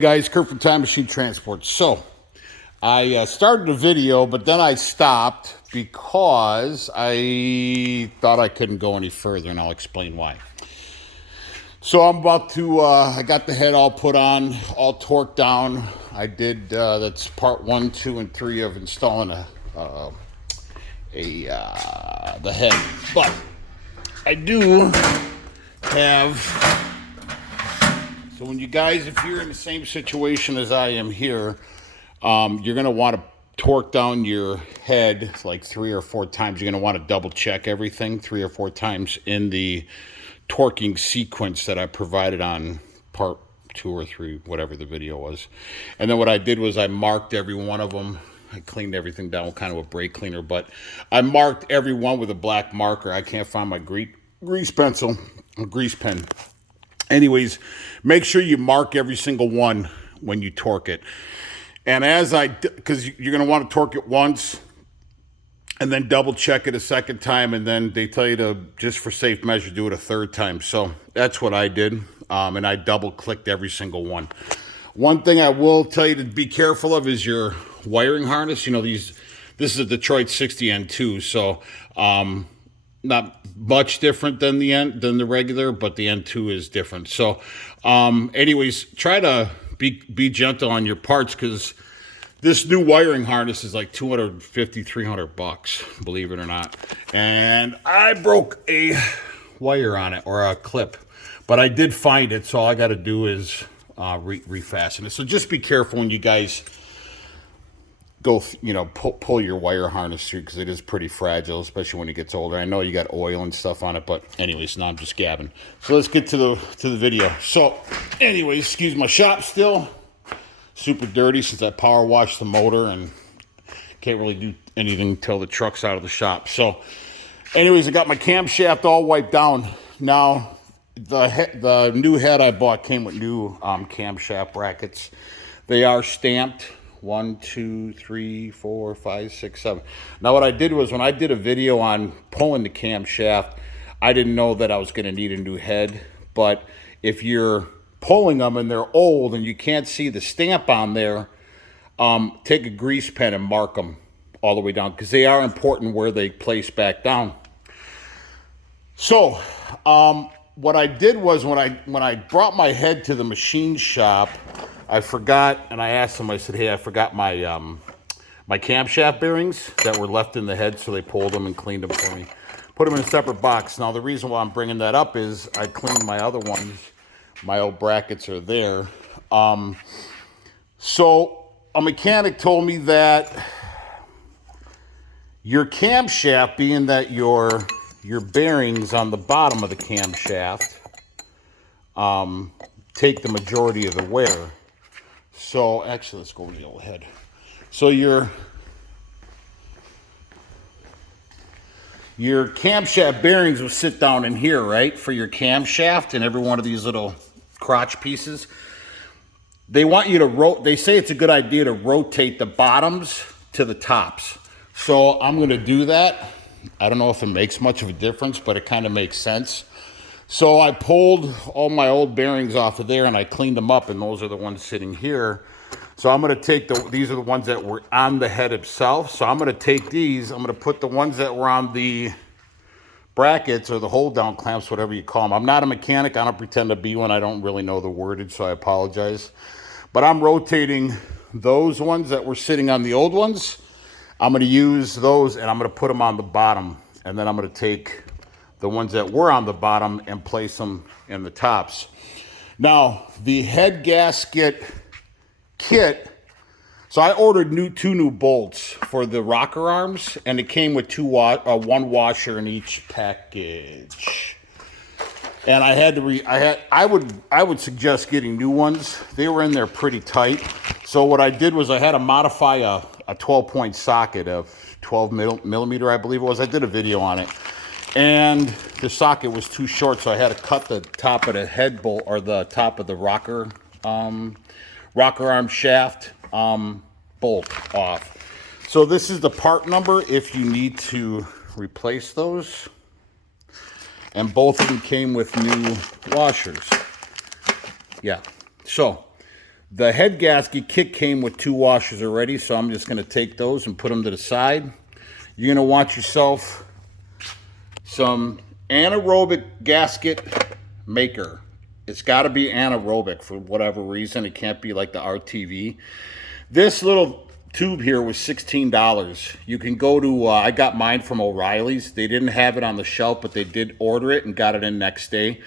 Guys, Kurt from Time Machine Transport. So I started a video, but then I stopped because I thought I couldn't go any further, and I'll explain why. So I'm about to, I got the head all put on, all torqued down. I did, that's part 1, 2, and 3 of installing the head. But I do have... So when you guys, if you're in the same situation as I am here, you're going to want to torque down your head like 3 or 4 times. You're going to want to double check everything 3 or 4 times in the torquing sequence that I provided on part 2 or 3, whatever the video was. And then what I did was I marked every one of them. I cleaned everything down with kind of a brake cleaner, but I marked every one with a black marker. I can't find my grease pencil, a grease pen. Anyways, make sure you mark every single one when you torque it. And because you're going to want to torque it once and then double check it a second time. And then they tell you to, just for safe measure, do it a 3rd time. So that's what I did. And I double clicked every single one. One thing I will tell you to be careful of is your wiring harness. You know, this is a Detroit 60 N2. So, not much different than the regular, but the N2 is different. So anyways, try to be gentle on your parts, because this new wiring harness is like $250-300, believe it or not. And I broke a wire on it, or a clip, but I did find it, so all I got to do is refasten it. So just be careful when you guys go, pull your wire harness through, because it is pretty fragile, especially when it gets older. I know you got oil and stuff on it, but anyways, now I'm just gabbing. So let's get to the video. So anyways, excuse my shop, still super dirty since I power washed the motor and can't really do anything until the truck's out of the shop. So anyways, I got my camshaft all wiped down. Now the new head I bought came with new camshaft brackets. They are stamped 1, 2, 3, 4, 5, 6, 7. Now what I did was, when I did a video on pulling the camshaft, I didn't know that I was going to need a new head. But if you're pulling them and they're old and you can't see the stamp on there, take a grease pen and mark them all the way down, because they are important where they place back down. So what I did was, when I brought my head to the machine shop, I forgot, and I asked them, I said, hey, I forgot my my camshaft bearings that were left in the head, so they pulled them and cleaned them for me. Put them in a separate box. Now, the reason why I'm bringing that up is I cleaned my other ones. My old brackets are there. So a mechanic told me that your camshaft, being that your bearings on the bottom of the camshaft take the majority of the wear. So actually, let's go with the old head. So your camshaft bearings will sit down in here, right, for your camshaft, and every one of these little crotch pieces. They want you to they say it's a good idea to rotate the bottoms to the tops. So I'm going to do that. I don't know if it makes much of a difference, but it kind of makes sense. So I pulled all my old bearings off of there, and I cleaned them up, and those are the ones sitting here. So I'm going to take these are the ones that were on the head itself. So I'm going to take these, I'm going to put the ones that were on the brackets, or the hold down clamps, whatever you call them. I'm not a mechanic. I don't pretend to be one. I don't really know the wordage, so I apologize. But I'm rotating those ones that were sitting on the old ones. I'm going to use those, and I'm going to put them on the bottom. And then I'm going to take the ones that were on the bottom and place them in the tops. Now, the head gasket kit, so I ordered 2 new bolts for the rocker arms, and it came with 1 washer in each package. And I had to I would suggest getting new ones. They were in there pretty tight. So what I did was I had to modify a 12-point socket of 12 millimeter, I believe it was. I did a video on it. And the socket was too short, so I had to cut the top of the head bolt, or the top of the rocker arm shaft bolt off. So this is the part number if you need to replace those. And both of them came with new washers. Yeah. So The head gasket kit came with 2 washers already, so I'm just going to take those and put them to the side. You're going to want yourself some anaerobic gasket maker. It's got to be anaerobic for whatever reason. It can't be like the RTV. This little tube here was $16. You can go to, I got mine from O'Reilly's. They didn't have it on the shelf, but they did order it and got it in next day.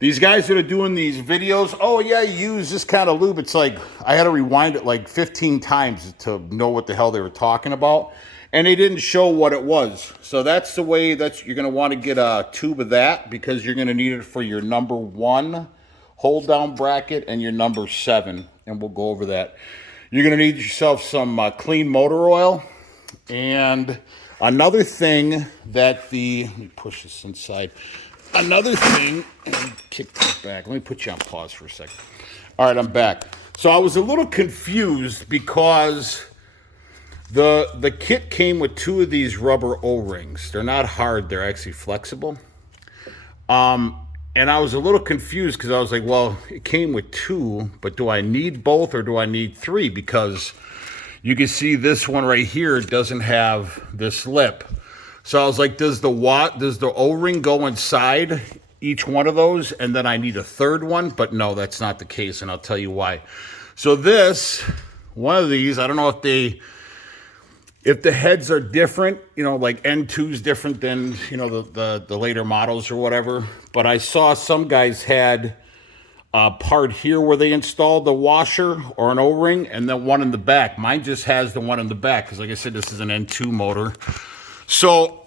These guys that are doing these videos, oh yeah, you use this kind of lube. It's like, I had to rewind it like 15 times to know what the hell they were talking about. And they didn't show what it was. So that's the way you're gonna wanna get a tube of that, because you're gonna need it for your number 1 hold down bracket and your number 7. And we'll go over that. You're gonna need yourself some clean motor oil. And another thing that let me push this inside. Another thing, kick this back. Let me put you on pause for a second. All right, I'm back. So I was a little confused because the kit came with 2 of these rubber O-rings. They're not hard, they're actually flexible. And I was a little confused because I was like, well, it came with 2, but do I need both or do I need 3? Because you can see this one right here doesn't have this lip. So I was like, does the O-ring go inside each one of those and then I need a 3rd one? But no, that's not the case, and I'll tell you why. So one of these, I don't know if the heads are different, like N2 is different than, the later models or whatever. But I saw some guys had a part here where they installed the washer or an O-ring and then one in the back. Mine just has the one in the back because, like I said, this is an N2 motor. So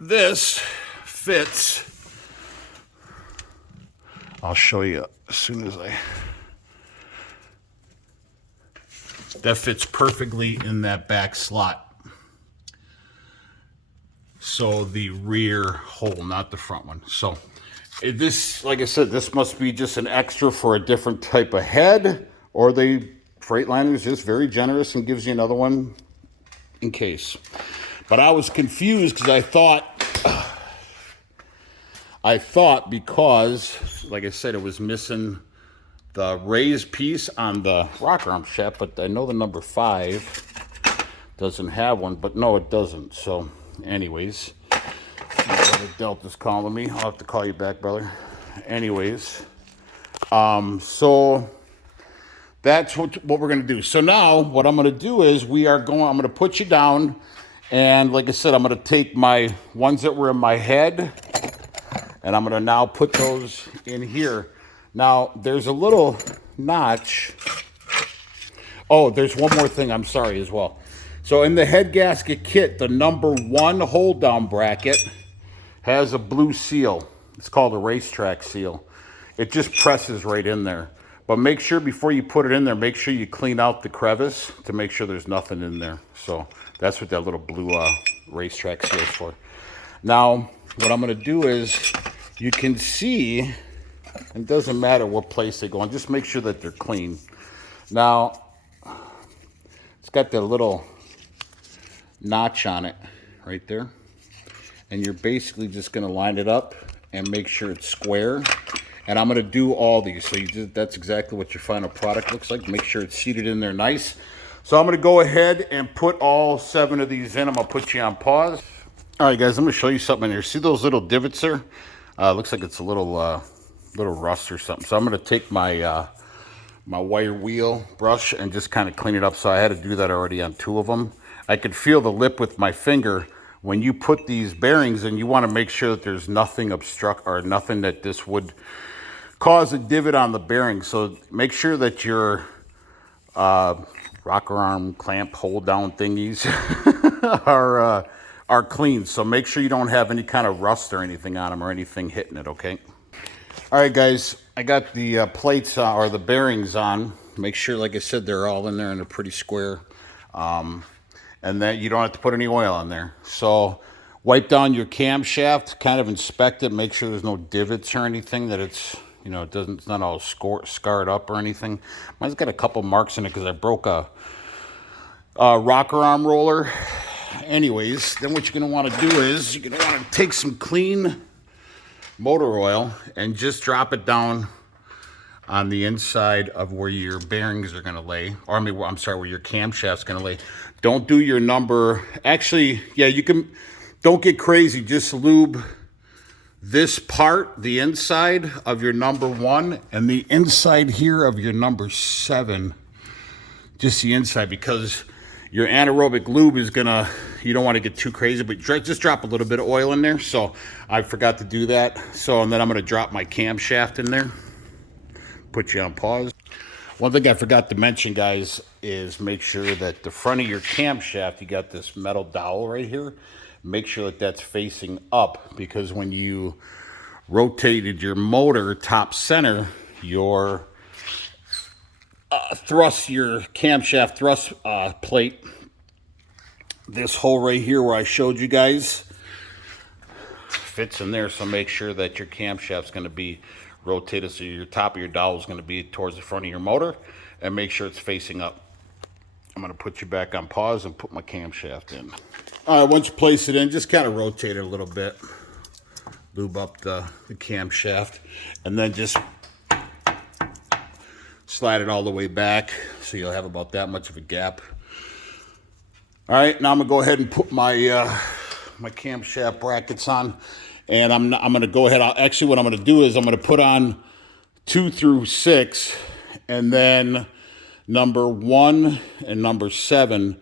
this fits. I'll show you as soon as that fits perfectly in that back slot. So the rear hole, not the front one. So this, like I said, this must be just an extra for a different type of head, or the Freightliner is just very generous and gives you another one in case. But I was confused because I thought because, like I said, it was missing the raised piece on the rocker arm shaft, but I know the number 5 doesn't have one, but no, it doesn't. So anyways, Delta's calling me. I'll have to call you back, brother. Anyways, so that's what we're going to do. So now what I'm going to do is I'm going to put you down. And like I said, I'm going to take my ones that were in my head and I'm going to now put those in here. Now, there's a little notch. Oh, there's one more thing. I'm sorry as well. So in the head gasket kit, the number 1 hold down bracket has a blue seal. It's called a racetrack seal. It just presses right in there. But make sure before you put it in there, make sure you clean out the crevice to make sure there's nothing in there. So that's what that little blue racetrack seal is for. Now, what I'm going to do is, you can see, it doesn't matter what place they go on, just make sure that they're clean. Now, it's got that little notch on it right there. And you're basically just going to line it up and make sure it's square. And I'm going to do all these. So that's exactly what your final product looks like. Make sure it's seated in there nice. So I'm going to go ahead and put all 7 of these in. I'm going to put you on pause. All right, guys, I'm going to show you something here. See those little divots there? Looks like it's a little rust or something. So I'm going to take my my wire wheel brush and just kind of clean it up. So I had to do that already on 2 of them. I could feel the lip with my finger. When you put these bearings in, you want to make sure that there's nothing obstruct or nothing that this would cause a divot on the bearing. So make sure that your rocker arm clamp hold down thingies are clean. So make sure you don't have any kind of rust or anything on them or anything hitting it, okay? All right, guys, I got the plates or the bearings on. Make sure, like I said, they're all in there and they're pretty square. And that you don't have to put any oil on there. So wipe down your camshaft, kind of inspect it, make sure there's no divots or anything, that it's, it's not all scarred up or anything. Mine's got a couple marks in it because I broke a rocker arm roller. Anyways, then what you're going to want to do is you're going to want to take some clean motor oil and just drop it down on the inside of where your bearings are going to lay, or I mean, I'm sorry, where your camshaft's going to lay. Don't do your number. Actually, yeah, you can. Don't get crazy. Just lube this part, the inside of your number 1, and the inside here of your number 7. Just the inside, because your anaerobic lube is gonna, you don't want to get too crazy, but just drop a little bit of oil in there. So I forgot to do that. So, and then I'm gonna drop my camshaft in there. Put you on pause. One thing I forgot to mention, guys, is make sure that the front of your camshaft, you got this metal dowel right here. Make sure that that's facing up, because when you rotated your motor top center, your your camshaft thrust plate, this hole right here where I showed you guys, fits in there. So make sure that your camshaft's going to be rotated, so your top of your dowel is going to be towards the front of your motor, and make sure it's facing up. I'm going to put you back on pause and put my camshaft in. All right, once you place it in, just kind of rotate it a little bit, lube up the camshaft, and then just slide it all the way back, so you'll have about that much of a gap. All right, now I'm gonna go ahead and put my my camshaft brackets on, and I'm gonna go ahead. Actually, what I'm gonna do is I'm gonna put on 2 through 6, and then number 1 and number 7.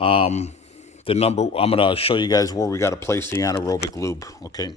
I'm gonna show you guys where we got to place the anaerobic lube. Okay.